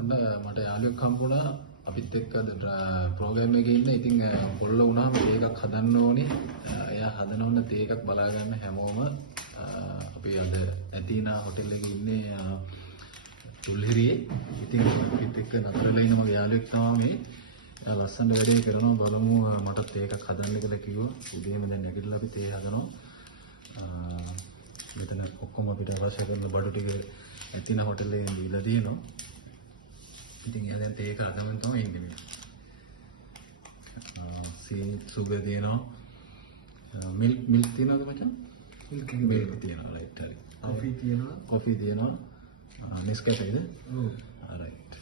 ඔන්න මට යාළුවෙක් හම්බුණා අපිත් එක්ක අද ප්‍රෝග්‍රෑම් එකේ ඉන්න. ඉතින් කොල්ල වුණාම තේ එකක් හදන්න ඕනේ. එයා හදනවන්න තේ එකක් බලා ගන්න හැමෝම අපි අද ඇතිනා හොටෙල් එකේ ඉන්නේ තුල්හිරියේ. ඉතින් අපිත් එක්ක නතරලා ඉන්න මගේ යාළුවෙක් තමයි. එයා ලස්සන වැඩේ කරනවා. බලමු මට තේ එකක් හදන්න කියලා කිව්වා. උදේම දැන් නැගිටලා අපි තේ හදනවා. මෙතන ඔක්කොම අපිට අවශ්‍ය කරන බඩු ටික ඇතිනා හොටෙල් එකෙන් දීලා තියෙනවා. ඉතින් එයා දැන් තේ එක හදමින් තමයි ඉන්නේ මේ. සීනි සුගර් තියෙනවා. මිල්ක් තියෙනවද මචං? මිල්ක් තියෙනවා. රයිට් හරි. කොෆි තියෙනවා. නෙස්කැෆේද? ඔව්. රයිට්.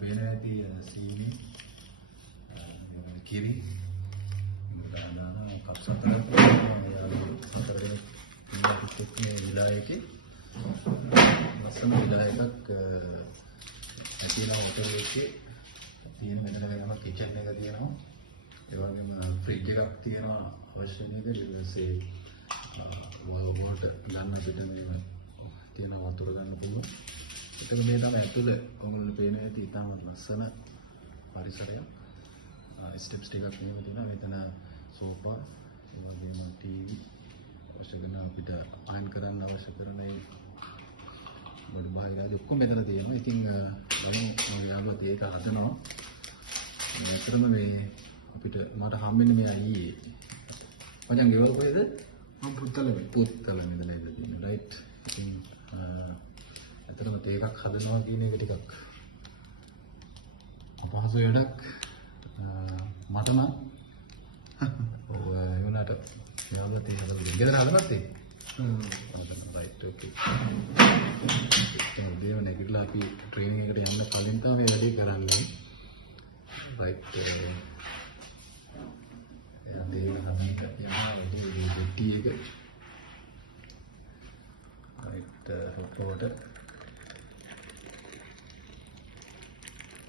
වෙන ඇති සීනි කිරි දාන කප් සතරක් මේ විලායකේ ලස්සන විලායකක් ඇතිලා හොටෙල් එකේ තියෙන මෙතන ගම කිචන් එක තියෙනවා. ඒ වගේම ෆ්‍රිජ් එකක් තියෙනවා අවශ්‍ය නේද ඊපස්සේ වෝටර් ගන්න පිට මේ තියෙන වතුර ගන්න පුළුවන්. ඒක මේ තමයි ඇතුළේ ඔයගොල්ලෝ පේන ඇති ඉතාමත් ලස්සන පරිසරයක්. ස්ටෙප්ස් ටිකක් මෙහෙම තියෙනවා. මෙතන සෝෆා ඒ වගේම ටීවී අවශ්‍ය කරන අපිට අයන් කරන්න අවශ්‍ය කරන ඒ බඩු බාහිර ආදී ඔක්කොම මෙතන තියෙනවා. ඉතින් මම යාළුවා ඒක හදනවා. ඇත්තටම මේ අපිට මට හම්බෙන්නේ මේ අයියේ. මචං ගෙවල් කොහෙද? මම පුත්තලමේ ඉඳලා ඉන්නේ. රයිට්. ඉතින් ඇත්තටම තේකක් හදනවා කියන එක ටිකක් අපහසු වැඩක්. මට නම් ඔව් ඒ වුණාට යාළුවා තේ හදලා ගෙදර හදනත් ඒ. රයිට් ඕකේ. ඒ නැගිටලා අපි ට්‍රේනින් එකට යන්න කලින් තමයි මේ වැඩේ කරන්නේ. රයිට්. එයා දේව තමයි යනවා ඒ ටී එක. රයිට් හොප්පෝට.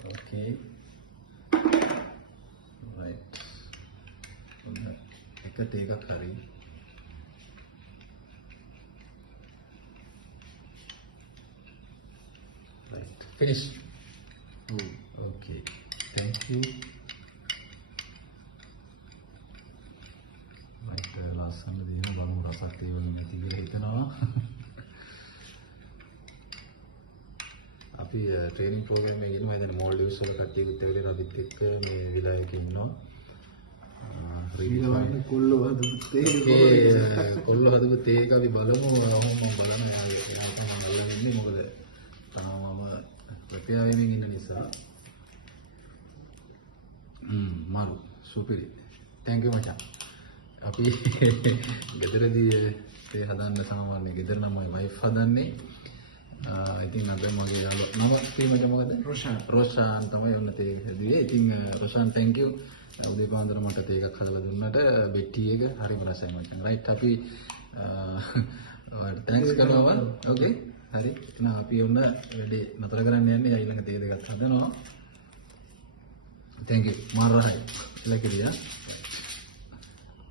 ඕකේ. රයිට්. එක තේකක් හරි. Finish. Okay. Thank you. Right, last one දෙන බලමු රසක් තේවෙන්නේ නැති කියලා හිතනවා. අපි ට්‍රේනින් ප්‍රෝග්‍රෑම් එකේ ඉන්නවා. දැන් මෝල්ඩිව්ස් වල කට්ටිය විතරේ අපිත් එක්ක මේ විලායක ඉන්නවා. ඊළඟට කොල්ලෝ හදපු තේ එක අපි බලමු. ඔහොම බලන්න යාළුවා තමයි අල්ලගෙන ඉන්නේ. මොකද තාමම ප්‍රත්‍යාවයෙන් ඉන්න නිසා මාරු සුපිරි. thank you මචං. අපි ගෙදරදී තේ හදන්න සාමාන්‍ය ගෙදර නම් මගේ වයිෆ් හදන්නේ. ඉතින් අද මගේ යාළුවා නම කීමද මොකද? රොෂාන් තමයි ඔන්න තේ හදුවේ. ඉතින් රොෂාන් thank you. උදේ පාන්දර මට තේ එකක් හදලා දුන්නට බෙට්ටි එක හරිම රසයි මචං. රයිට් අපි thanks කරනවා. okay හරි. එහෙනම් අපි ඔන්න වැඩේ නතර කරන්න යන්නේ. ඊළඟ තේ දෙකක් හදනවා. thank you. මාර රහයි. ඉලක්කදියා.